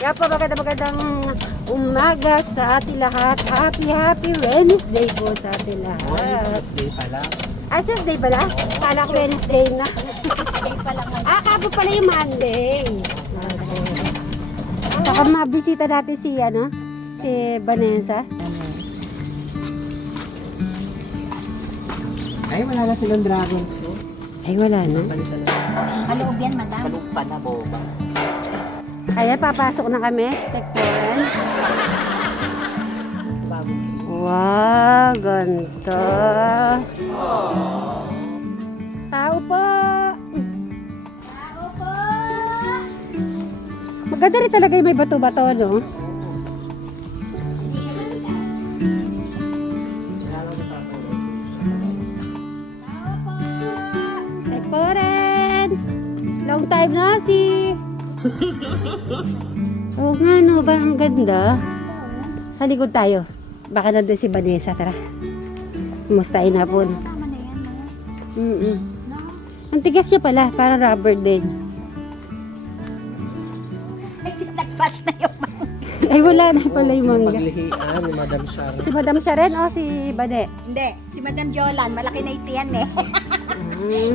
Kaya po magandang umaga sa ating lahat. Happy Wednesday po sa ating lahat. Wednesday pala. Ah, Tuesday pala? Kala ko Wednesday na. Tuesday pa lang. Kabo pala yung Monday. Saka mabisita natin si, si Vanessa. Ay, wala na silang dragon fruit. Ay, wala na. Kaloob yan, madam. Kalog pa na, boba. Kaya papasok na kami. Tekporan. Wow, ganito. Tao po. Tao po. Maganda rin talaga yung may bato-bato, no? Tekporan. Long time na si. Oo nga, no? Parang ganda. Sa likod tayo. Baka nandun si Vanessa. Tara. Mustahin na po. Tama na yan, no? No? Ang tigas niya pala. Parang rubber din. Ay, nagpas na yung mga. Ay, wala na pala yung mangga. Paglihian ni Madam Shar. Si Madam Sharon o si Bade? Hindi, si Madam Jolan, malaki na itiyan eh.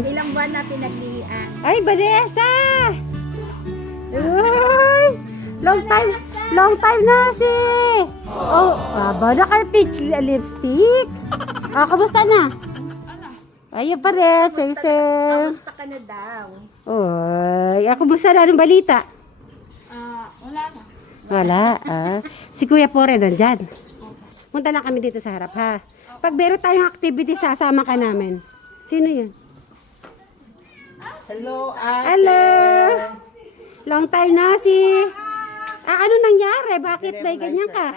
Ilang buwan na pinaglihian. Ay, Vanessa! Uy! Long time na si... Oh, baba na kayo pink lipstick. Ah, kamusta na? Ayun pa rin, sir. Kamusta ka na daw? Uy, kamusta na? Anong balita? Wala na. Wala, Si Kuya Pore nandyan. Punta lang kami dito sa harap, ha? Pag meron tayong activity, sasama ka namin. Sino yun? Hello, ate. Hello! Long time na si... ano nangyari? Bakit may ganyan ka?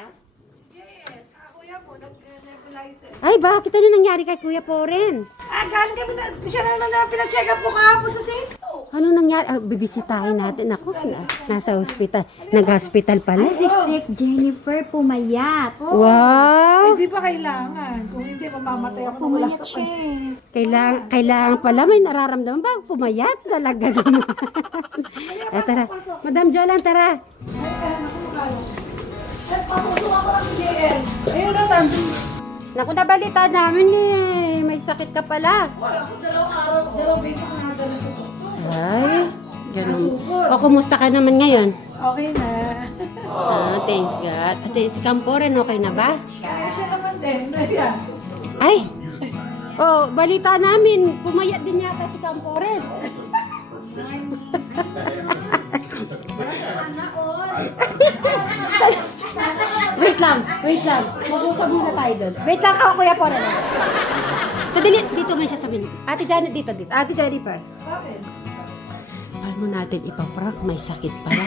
Yes, kuya po, nag-nebulizer. Ay, bakit ano nangyari kay Kuya Poren? Galing kami na, siya naman na pina-check up po kahapon sa St. Ano nangyari? Bibisitahin natin. Ako, nasa hospital. Nag-hospital pala. Si Jennifer pumayat. Wow! Hindi pa kailangan. Kung hindi, mamamatay ako ng wala Pumayat sa siya eh. Kailangan pala may nararamdaman ba? Pumayat talaga naman. Tara. Madam Jolan, tara. Ay, papusok ako ng JL. Ayun na, tanto. Naku, nabalita namin eh. May sakit ka pala. Ako dalawang beses ako nakadala sa doktor. Ay, ganun. O, kumusta ka naman ngayon? Okay na. Thanks God. Ate, si Camporen, okay na ba? Kaya siya naman din. Ayan. Ay! Oh, balita namin, pumayat din yata si Camporen. Wait lang. Mag-usap muna tayo doon. Wait lang ka, Kuya Poren. So, dito may sasabihin. Ate Janet, dito. Ate Jennifer. Bakit? Paano natin ipaprank? May sakit pala.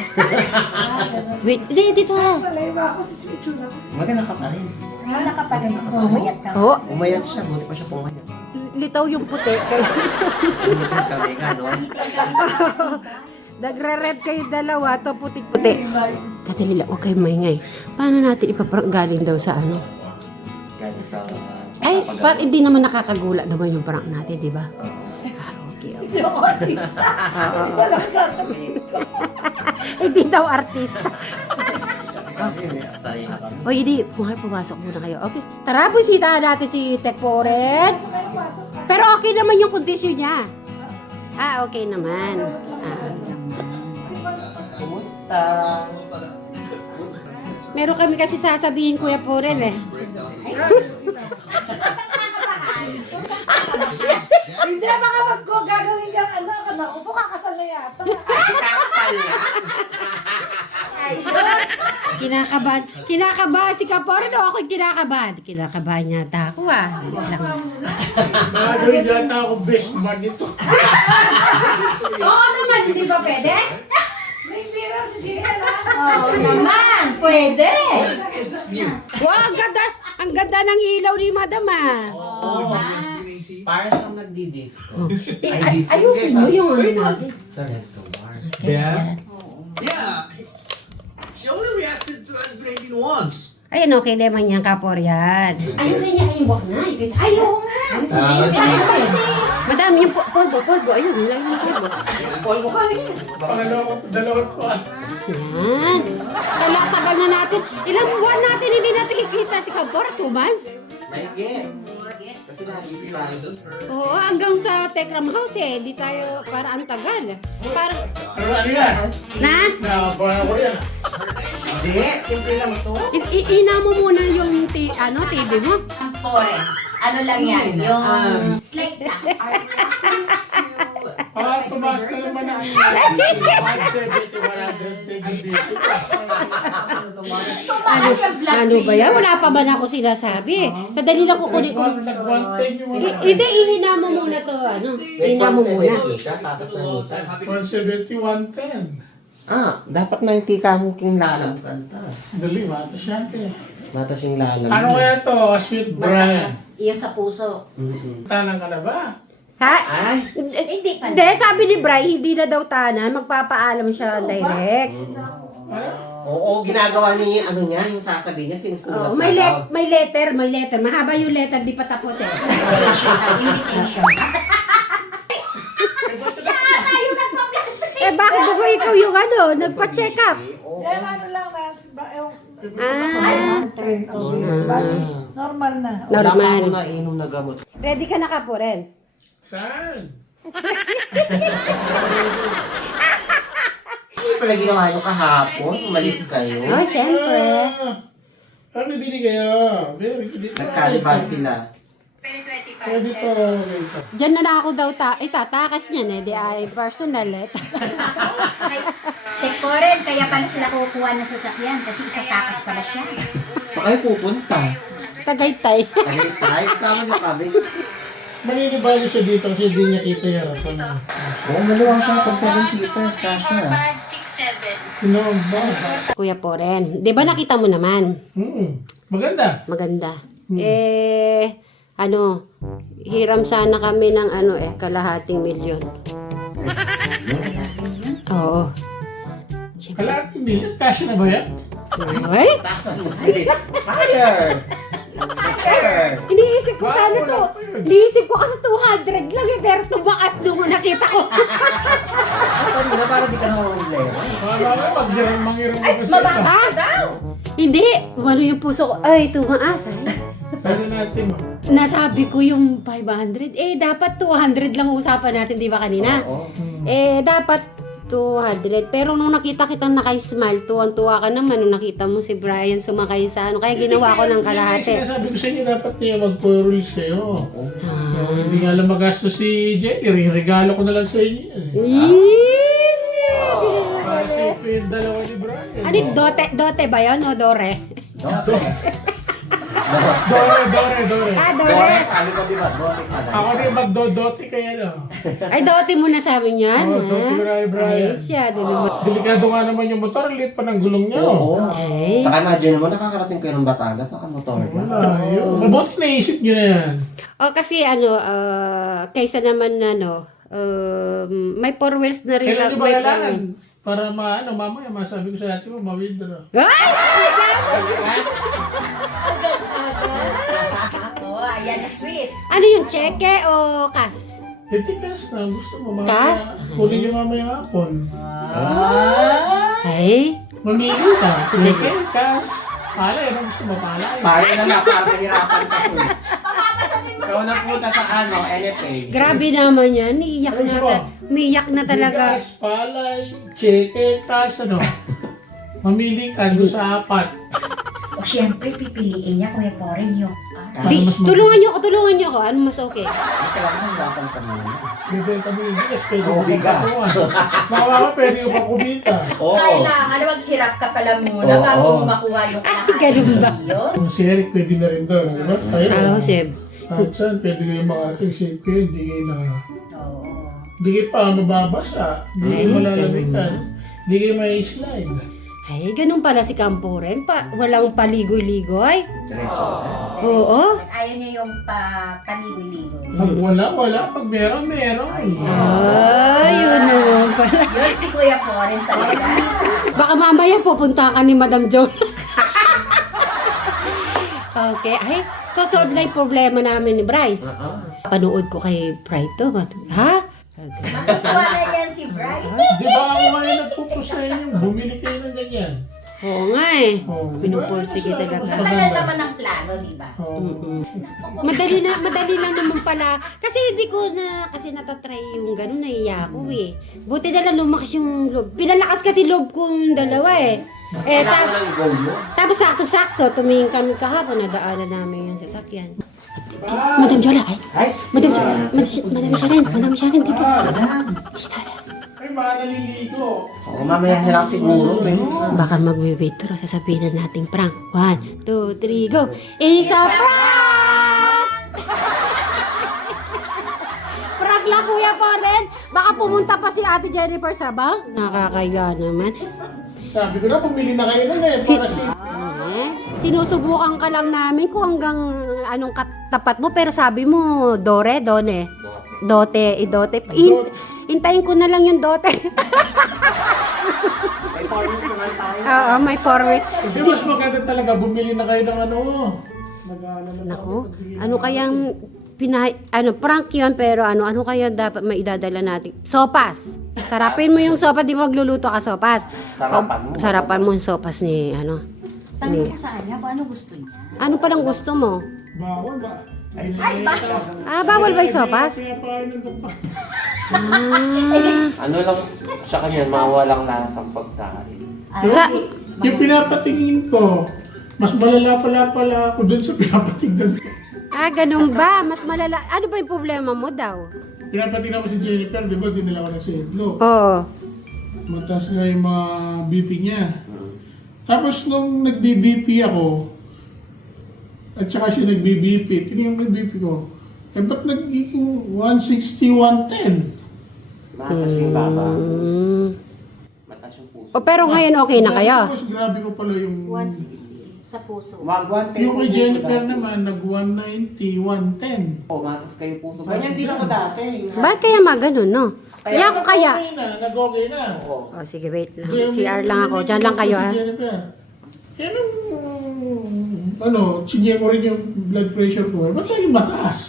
Wait, dito ha. Salay ba ako? Tapos itsura ko. Maganda ka pa rin. Wala ka pa rin pumayat ka. Oh, Umayat siya, buti pa siya pumayat. litaw yung puti. Pinitin kami ka, no? Nagre-red kayo dalawa, to putik-puti. Katalila, huwag kayong maingay. Paano natin ipaprank galing daw sa ano? Galing sa... Ay, hindi naman nakakagula naman yung prank natin, di ba? Okay. Hindi ako artista. Wala ka sasabihin ko. Hindi daw artista. Sorry na kami. O, hindi. Pumasok muna kayo. Okay. Tara, busitahan natin si Tekporen. Sa kayo pasok ka. Pero okay naman yung kondisyon niya. Okay naman. Kumusta? Meron kami kasi sasabihin, Kuya Poren eh. Hindi na baka gagawin kang ano, upo kakasal na yata. Kinakabahan si Kaporen o ako'y kinakabahan? Kinakabahan yata ako Wait lang. Gagawin yata ako best man nito. Oo naman, hindi ba pwede? May pira si JL ha. Oo naman, pwede. Wow, ang ganda ng ilaw ni Madam Parang siyang nagdi-disco. Ayusin mo yung ano natin. Sa restaurant. Yeah? Yeah. She only reacted to us breaking once. Ayun, okay naman yan, Kapor yan. Ayusin niya kayong buhok na. Ayaw nga. Ayusin. Madami yung polvo. Ayun, wala yung polvo. Polvo ka rin. Dalawang ko. Yan. Tagal na natin. Ilang buwan natin hindi natin kikita si Kampor? 2 months? Mahigit. Kasi lagi sila. Oo, hanggang sa Tekram House eh. Di tayo, para ang tagal. Parang, Ano yan? na? Nakabuhan ako yan. Hindi, simple lang to. Ina mo muna yung TV mo. Pore. Ano lang yan? Yung slate lang. Tumaas na naman ang 170, 100 dito. Ano ba yan? Wala pa ba na ako sinasabi? Sa dali lang kukunin ko. Nag-110 yung Hindi, ihina mo muna to. Ihina mo muna. Tapos na 170, 110. Dapat 90 ka mo king lalang kanta. Dali, mata siya. Mata siyang lalang. Ano kaya to? Sweet Brian. Yung sa puso. Tanang ka na ba? Ha? Ay! Hindi pa. Hindi, sabi ni Bri, hindi na daw tanan. Magpapaalam siya direct. Oo, ginagawa niya yung ano niya, yung sasabihin niya, sinusulat Oh, na may daw. letter. Mahaba yung letter, di pa tapos eh. Invitation. Eh, bakit ba ikaw yung nagpa-check up? Oo. Ano lang na, normal na. Wala pa Normal. ako nainom na gamot. Ready ka na ka po rin? Saan? Ano pala ginawa niyo kahapon? Umalis kayo? Oh, syempre. Ano bibili kayo? Dito. Nagkalba sila. Dito. Dito. Diyan na ako daw tatakas niyan eh. Di ay personal eh. Tekoren, kaya pala sila kukuha ng sasakyan kasi itatakas pala siya. So kayo pupunta. Tagaytay. Kahit tayo, kasama niyo kami. Maninibago siya dito kasi hindi niya kita yung harapan. Oo, maluwang siya pag 7-seaters, kasha. Ano ba? Kuya po rin. Di ba nakita mo naman? Maganda. Maganda. Hiram sana kami ng kalahating milyon. Oo. Kalating million, kasya na ba yan? Ay, Higher! Higher! iniisip ko sana to. Iniisip ko kasi 200 lang eh, pero tumakas nung nakita ko. Ano na, para di ka na problema. Mamaya manghiram ka pa sa ito. Hindi, umano yung puso ko. Ay, tumaas. Pwede natin mo. Nasabi ko yung 500. Dapat 200 lang usapan natin, di ba kanina? Oo. Dapat 200. Pero nung nakita kitang naka-smile, tuwan-tuwa ka naman nung nakita mo si Brian sumakay sa Kaya ginawa ko ng kalahati. Sinasabi ko sa inyo, dapat niya mag-rules kayo. Hindi nga lang magastos si Jenny. Regalo ko na lang sa inyo. Easy! Kasi ito yung dalawa ni Brian. Ano, dote ba yun o dore? Dore. Dore. Sabi ko di ba, Dore pala. Ako rin magdodote kaya no. Ay, dote mo na sa amin yan. Oo, dote ko na kay Brian. Ay, siya. Delikado nga naman yung motor. Lit pa ng gulong niya. Oo. Ay. Saka imagine mo, nakakarating kayo ng Batangas, nakamotor ka. Ayun. Mabuti naisip nyo na yan. O kasi kaysa naman may 4 wheels na rin. Kailan nyo ba may kailangan? Para mamaya masabi ko sa ate mo, ma-withdraw. Ay! Oo, ayan na sweet. Ano yung cheque o cash? Etikas na, gusto mo Ka? mamaya. Kunin nyo mamaya hapon. Ay? Mamili ka. Sige, cash. Palay, ano gusto mo? Palay. Para na para mahirapan ka po. Ikaw na punta sa NFA. Grabe naman yan. Iiyak Ano na. ba? Umiiyak na talaga. Bigas, palay, cheque, cash, ano. Mamili ka doon sa apat. O siyempre, pipiliin niya Kuya Poren yung Tulungan niyo ako. Ano mas okay? Kailangan hirapan ka muna. Bibenta mo yung bigas, pwede Oo, mo bigas. pagkakuha. Makawa, pwede ko pa kumita. Oo. Kailangan maghirap ka pala muna Oo. bago mo makuha yung ganun ba? yun. Kung si Eric, pwede na rin doon, di ba? Ayun. Seb. Kahit saan, pwede kayo makarating. Safe kayo, hindi kayo na... Oo. Hindi kayo pa mababasa. Hindi kayo malalamitan. Hindi kayo may slide. Ay, ganun pala si Kampuren. Walang paligoy-ligoy. Diretso. Oo. Ayaw niya yung paligoy-ligoy. Pag wala. Pag meron. Ay, yun naman pala. Yun si Kuya Poren talaga. Baka mamaya pupunta ka ni Madam Jo. Okay. Ay, so solve na yung problema namin ni Bri. Oo. Panood ko kay Pride to. Ha? Matutuwa yan si Brian. Di ba ako ngayon nagpupus sa inyo? Bumili kayo ng ganyan. Oo nga eh. Oh, di ba? Pinupursige talaga. Matagal naman ang plano, di ba? Oo. Madali lang naman pala. Kasi hindi ko kasi natatry yung gano'n, naiya ako eh. Buti na lang lumakas yung loob. Pinalakas kasi loob ko yung dalawa eh. Kailangan lang i-go mo. Tapos sakto-sakto, tumingin kami kahapon, nadaanan namin yung sasakyan. Madam Jola, Ay, Madam Jola, Madam Sharon, dito. Ay, baka naliligo. Oo, mamaya na lang siguro. Baka magwe-wait to, sasabihin na nating prank. 1, 2, 3, go! Isa prank! Prank lang, Kuya Poren. Baka pumunta pa si Ate Jennifer sa bang? Nakakaya naman. Sabi ko na, bumili na kayo na para si... Sinusubukan ka lang namin kung hanggang anong katapat mo. Pero sabi mo, Done. Dote, idote. Intayin ko na lang yung dote. May forms naman tayo. Oo, may 4 weeks. Di mas maganda talaga, bumili na kayo ng ano. Nag-aalala Naku, ano kayang prank yun, pero ano kaya dapat maidadala natin? Sopas. Sarapin mo yung sopas, di ba magluluto ka sopas? Sarapan mo. Sarapan mo yung sopas ni, Tanong ko sa kanya kung ano gusto niya. ano palang gusto mo? Bawal ba? Ay, ba? Bawal ba yung sopas? Pinapakain ng doktor. Ano lang sa kanya, mawalang lasang pagkain. Sa, Yung pinapatingin ko, mas malala pala ako dun sa pinapatingnan ko. ganun ba? Mas malala. Ano ba yung problema mo daw? Pinapatingnan ko si Jennifer, di ba? Dinala ko na si Edlo. Oo. Mataas na yung mga BP niya. Tapos nung nagbi-BP ako, at saka siya nagbi-BP, tinignan ko yung BP ko. Eh, ba't nagiging 160, 110? Mataas yung baba. Mm. Mataas yung puso. O, pero ngayon okay na kayo? Tapos grabe ko pala yung... 160 sa puso. Mag-110 Yung kay puso Jennifer dati. naman, nag-190, 110. Oo, matas kayo puso. Ganyan din ako dati. Bakit kaya ganun, no? Kaya ako kaya. Okay na, nag-okay na. Oo. O, sige, wait lang. Kaya CR lang ako. Diyan lang kayo, si ha? Jennifer. Eh, sinye ko rin yung blood pressure ko. Eh, ba't lagi mataas?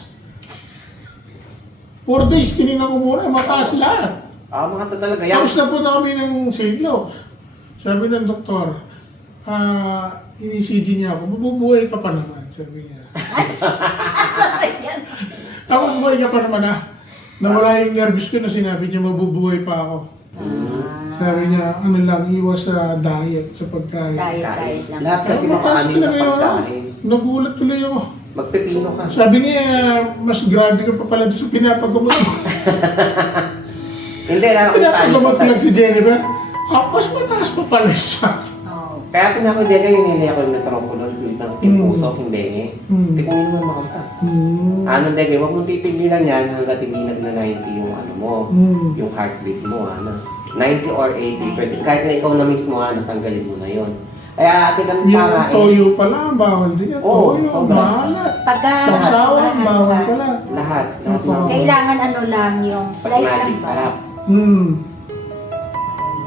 4 days, tinignan ko muna, mataas lahat. Mga to talaga yan. Tapos na po kami ng St. Luke's. Sabi ng doktor, ini-CG niya ako, mabubuhay ka pa naman, sabi niya. Mabubuhay ka pa naman nawala yung nervous ko na sinabi niya, mabubuhay pa ako. Sabi niya, ano lang, iwas sa diet, sa pagkain. Diet lang. Lahat kasi Mataas makaanin sa talaga yun. pagkain. Nagulat tuloy ako. Magpipino ka. Sabi niya, mas grabe ka pa pala doon sa pinapagamot. Hindi, lang ako Pinapagamot lang si Jennifer. Mas mataas pa pala siya. Oo. Kaya pinakundega yung nili ako yung metropolitan fluid ng timpuso, hindi eh. Hmm. Hindi ko naman makanta. Anong dege, huwag mong titigilan yan hanggat hindi na 90 yung ano mo, yung heartbeat mo, 90 or 80, pwede, kahit na ikaw na mismo, natanggalin mo na yun. Kaya ate kang Yung tama eh. toyo pala, bawal din yan. Oo, Toyo, sobra. maalat. Pagka Sasawan, bawal pala. Lahat Oo. kailangan ano lang yung Pag slice lang magic, ba? sarap.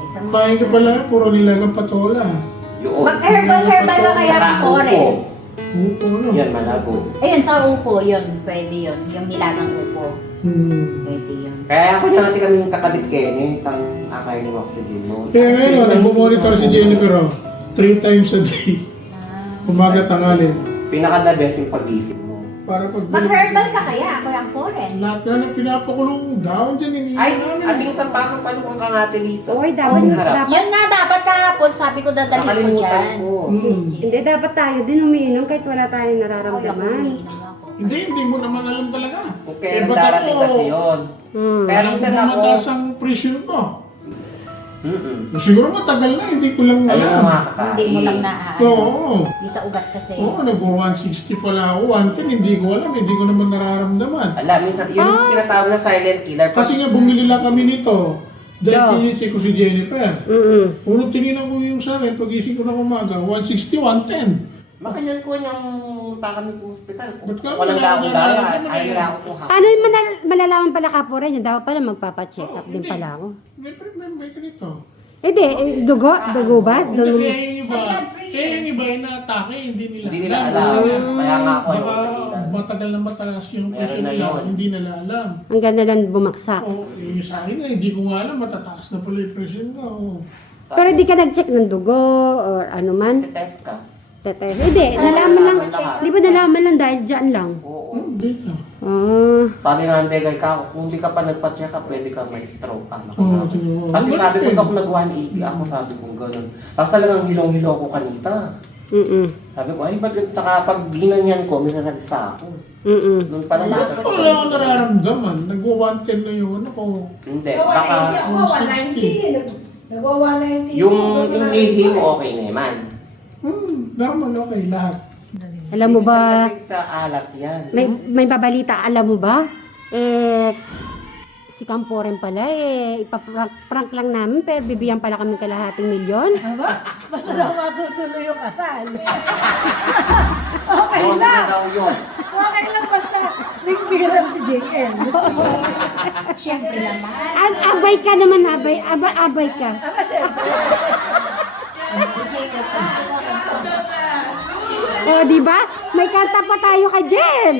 Isang- Kain ka pala, puro nilagang patola. Yun. Mag-herbal ka kaya Saka pore. upo. Upo, no? Yan, malabo. Ayun, sa upo, yun. Pwede yun. Yung nilagang upo. Pwede yun. Kaya ako na ate kaming kakabit kayo, pang akay ng oxygen mo. Kaya ngayon, nagmumonitor si Jennifer, 3 times a day. Umaga, tanghali. Pinaka-the best yung pag-isip mo. Para pag... Mag-herbal ka kaya, Kuya Poren. Lahat na ng pinapakulong daon dyan, iniinom Ay, namin. ating isang pasok pa nung kang ate Lisa. Uy, dapat, Ang harap. Yun nga, dapat kahapon, sabi ko dadalhin ko Nakalimutan dyan. ko. Hindi, dapat tayo din umiinom kahit wala tayong Ako, nararamdaman. umiinom ako. Hindi mo naman alam talaga. Kung kailan ba't darating ako? kasi yun. Kaya Alam ko minsan ako, mataas ang presyon ko. Siguro matagal na, hindi ko lang ayun ang alam. mga kakain. Hindi mo lang naaano. Oo. Yung sa ugat kasi. Oo, nag-160 pala ako. 110, hindi ko alam. Hindi ko naman nararamdaman. Alam, minsan, yun yung tinatawag na silent killer. Kasi nga bumili lang kami nito. Dahil Yeah. kinicheck ko si Jennifer. Unang tininan ko yung sa akin, pag-isip ko ng umaga, 160, 110. Makanyan ko yung takam ng hospital. Ba't ka Walang wala daong ka dara. nararamdaman Ayaw eh? na ako kung Ano yung malalaman pala ka po rin? Dapat pala magpapacheck up din pala ako. May ganito. Hindi, dugo ba? Hindi, kaya yung iba, yung iba yung na-atake, hindi nila Hindi nila alam. Kasi nga, Kaya nga ako, baka tigilan. matagal na mataas yung Meron presyo na nila, yun. hindi nila alam. Hanggang na lang bumagsak. O, yung sa akin na, hindi ko nga alam, matataas na pala yung presyo nila. O. Pero di ka nag-check ng dugo or ano man? Test ka. Tete. Hindi, nalaman lang. Di ba nalaman lang dahil dyan lang? Oo. Hindi na. Sabi nga, hindi, kung di ka pa nagpa-check up, pwede ka may-stroke. Oo, tingnan mo. Kasi Bakit sabi ko, eh? Dok, nag-180 ako, sabi ko gano'n. Tapos talagang hilong-hilo ko kanita. Sabi ko, ay, ba't pag ginanyan ko, may nanagsa ako. Noon pa lang Bakit wala akong nararamdaman? Nagwa-110 na yung ano ko. Hindi, Gawa baka 80 ako, 190. Nagawa 190. yung inihi mo okay na naman. Normal, okay, lahat. Alam mo ba, Kasi sa alat yan. may babalita, alam mo ba? Si Campo rin pala, ipaprank lang namin, pero bibigyan pala kami kalahating milyon. Aba, basta daw matutuloy yung kasal. Okay Noon na lang. daw yun. Okay lang basta nagbigiran si JN. Siyempre naman. Abay ka naman, abay ka. Aba, syempre. O, di ba? May kanta pa tayo kay Jen.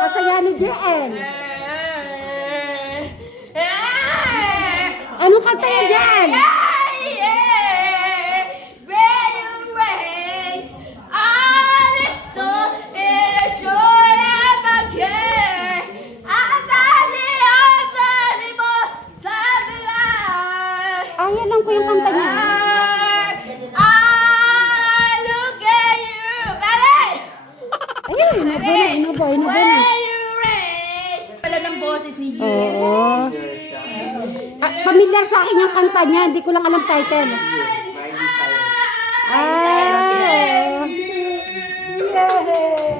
Kasaya ni Jen. Anong kanta yan, Jen? Ay, alam ko yung kanta niya. Ayun, inubo na. Pala ng boses ni Jen. Oo. Familiar sa akin yung kanta niya, hindi ko lang alam title.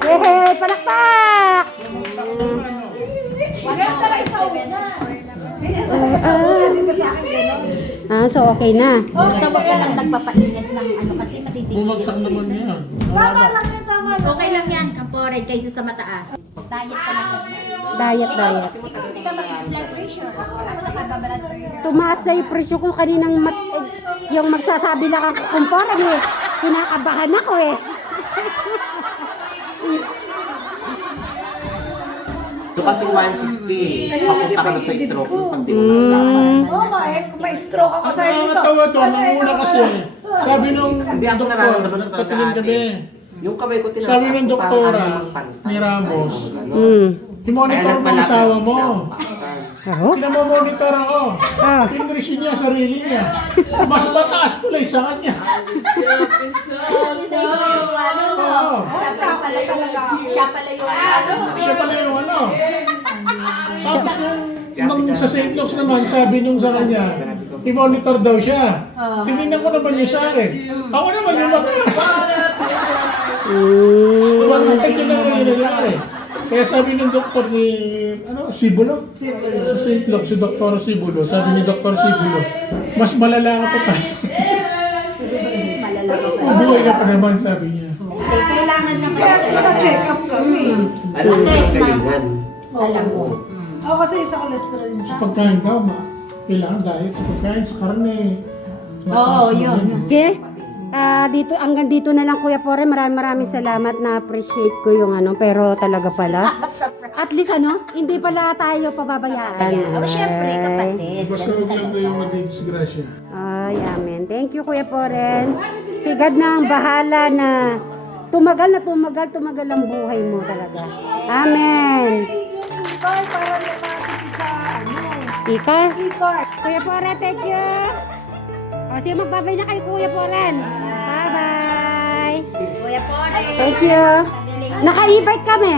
Yehey! Palakpak! Maganda lang sa una. Di ba sa akin gano'n? So okay na. Basta wag ka lang nagpapaingat ng ano kasi matitindi. Bumagsak naman yan. Tama lang yan, tama lang. Okay lang yan, Kampore, kaysa sa mataas. Diet ka lang. Diet. Ikaw hindi ka mag-blood pressure. Ako nakababalad. Tumaas na yung presyo ko kaninang yung magsasabi lang ang kumpara eh. Kinakabahan ako eh. Ito kasi 160. Papunta ka na sa stroke pag di mo nalaman. Oo nga eh, kung may stroke ako sa inyo. Nakakatawa to, nung una kasi, sabi nung Hindi ako doktor, nararamdaman ko talaga nagpatingin kami. Yung kamay ko tinataas. Sabi ng ko, parang doktora, ano namang pantay. ni Ramos, Hmm. i-monitor mo ang asawa mo. Ako? Pinamomonitor ako. Ah. Pinresyon niya sarili niya. Mas mataas pala sa kanya. Oo. Siya pala yung Siya pala yung ano. Tapos nung sa St. Luke's naman, sabi nung sa kanya, i-monitor daw siya. Tinignan ko naman yung sa akin. Ako naman yung mataas. Bakit yun naman yung nangyari? Kaya sabi ng doktor ni, Sibulo? Sa St. Luke's, si Dr. Sibulo. Sabi ni Dr. Sibulo, mas malala ka pa taas. Mabuhay ka pa naman, sabi niya. kailangan naman. Kaya gusto check up kami. Alam mo yung galingan. Alam mo. Ako kasi sa cholesterol niya Sa sa pagkain daw, kailangan diet. Sa pagkain, sa karne. Oo, yun. Okay? Hanggang dito na lang Kuya Pore. Maraming salamat, na appreciate ko yung ano, pero talaga pala. At least hindi pala tayo pababayaan. O, syempre, kapatid. Basta huwag lang kayong madidisgrasya. Ay, amen. Thank you, Kuya Poren. Si God na ang bahala na tumagal ang buhay mo talaga. Amen. car para namatipid sa ano. Ikar? E-car. Kuya Poren, thank you. O, sige, magbabay na kay Kuya Poren. Bye-bye. Kuya Pore. Thank you. Naka-e-bike kami.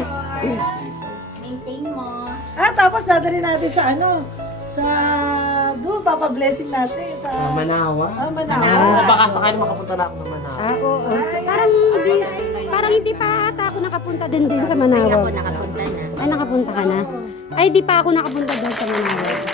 Maintain mo. Tapos dadali natin sa ano, sa doon, papa-blessing natin sa Manawa. Manawa. Baka sakali makapunta na ako ng Manawa. Oo. Parang hindi pa ata ako nakapunta din sa Ay, Manawag. ako nakapunta na. Ay, nakapunta ka na? Ay, di pa ako nakapunta doon sa Manawag.